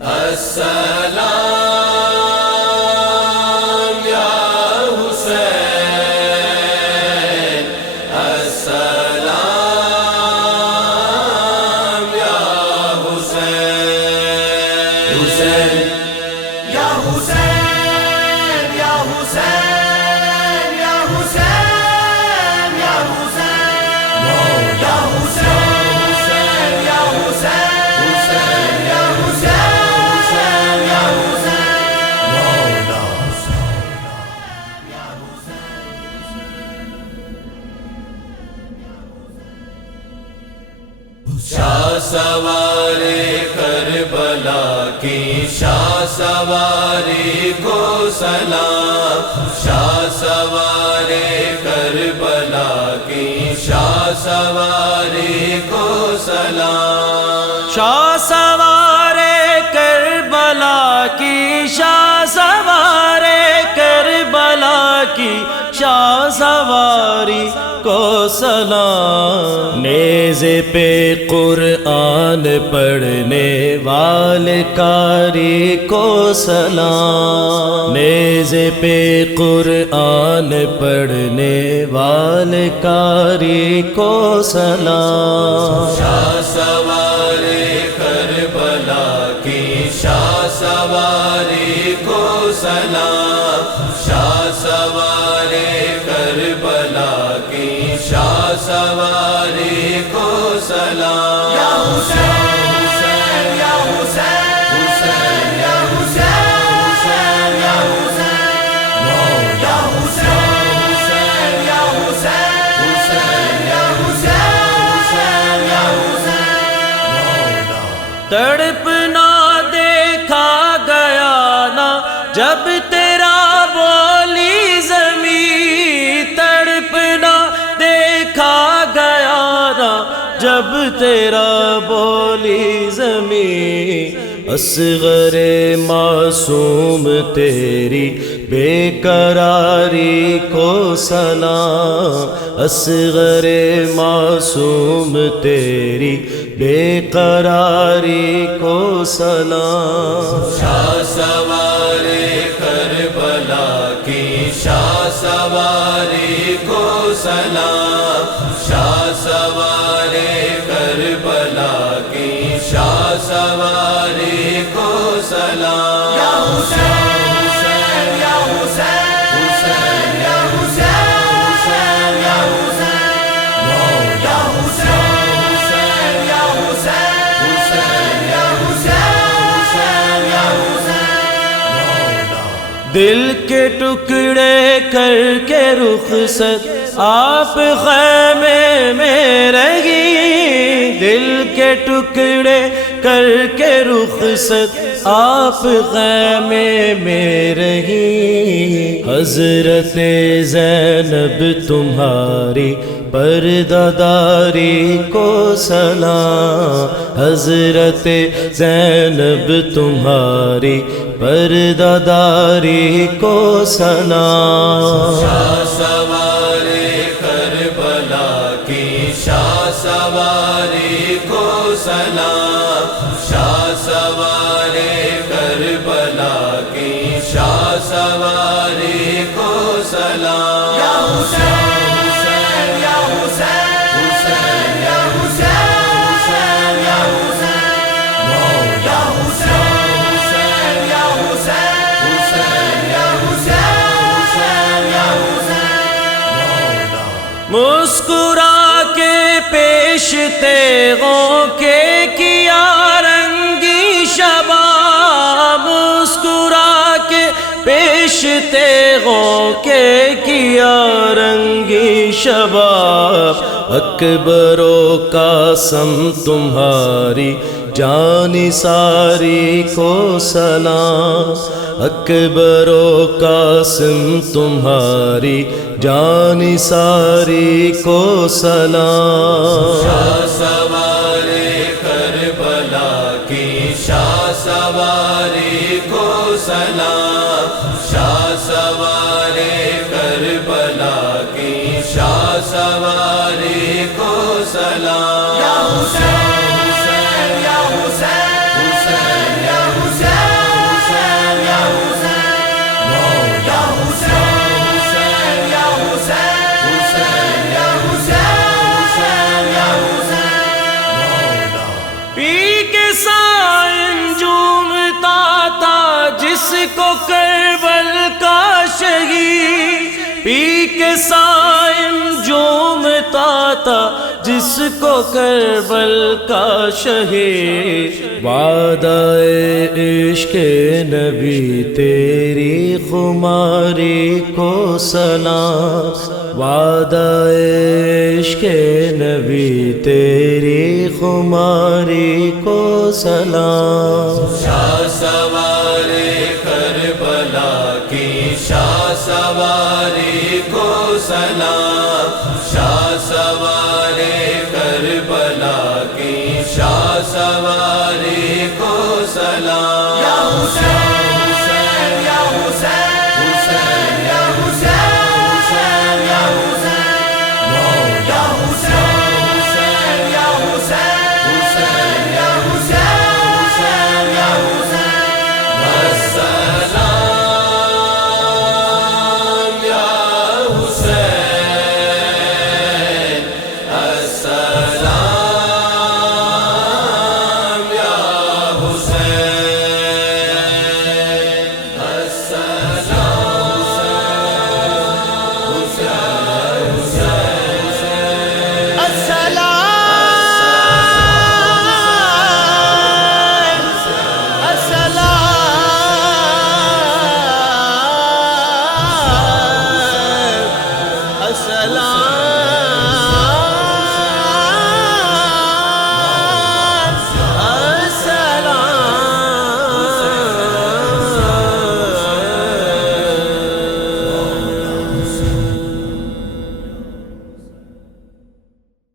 السلام یا حسین، السلام یا حسین، حسین یا حسین یا حسین یا حسین یا حسین یا حسین یا حسین یا حسین یا شاہ سوارے کربلا کی شاہ سواری کو سلام، شاہ سوارے کربلا کی شاہ سواری کو سلام، شاہ سوارے کربلا کی شاہ سوارے کربلا کی شاہ سواری کو سلام، نیزے پہ قرآن پڑھنے والے قاری کو سلام، نیزے پہ قرآن پڑھنے والے قاری کو سلام، شاہ سوارے کربلا کی شاہ سواری کو سلام، شاہ سوارے کربلا کی شاہ سواری کو سلام، یا حسین یا حسین یا حسین یا حسین یا حسین یا حسین یا حسین یا حسین، تڑپنا دیکھا گیا نا جب تیرا بولی زمین، تڑپنا دیکھا گیا نا جب تیرا بولی زمین، اصغر معصوم تیری بے قراری کو سلام، اصغر معصوم تیری بے قراری کو سلام، شاہ سوارے کربلا کی شاہ سواری کو سلام، شاہ سوارے کربلا کی شاہ سواری کو سلام، یا حسین یا حسین یا حسین یا حسین یا حسین یا حسین یا حسین یا حسین، دل کے ٹکڑے کر کے رخصت آپ خیمے میں رہی، دل کے ٹکڑے کر کے رخصت آپ خیمے میں رہی، حضرت زینب تمہاری پردہ داری کو سلام، حضرت زینب تمہاری پردہ داری کو سلام، شاہ سوارے کربلا کی شاہ سواری کو سلام، شاہ سوارے کربلا کی شاہ سواری کو سلام، یا حسین یا حسین یا حسین یا حسین یا حسین یا حسین یا حسین یا حسین، مسکرا کے پیش تیغوں کے کیا رنگی شباب، مسکرا کے پیش تیغوں کے کیا رنگی شباب، اکبر و قاسم تمہاری جان ساری کو سلام، اکبر و قاسم تمہاری جان ساری کو سلام، شاہ سوارے کربلا کی شاہ سواری کو سلام، شاہ سوارے کربلا کی شاہ سواری کو سلام، یا حسین یا حسین یا حسین کو کربل کا شہید پی کے صائم جومتا تھا، جس کو کربل کا شہید وعدہ عشق نبی تیری خماری کو سلام، وعدہ عشق نبی تیری خماری کو سلام۔ شاہ سوارے کربلا کی شاہ سواری کو سلام، شاہ سوارے کربلا کی شاہ سواری کو سلام۔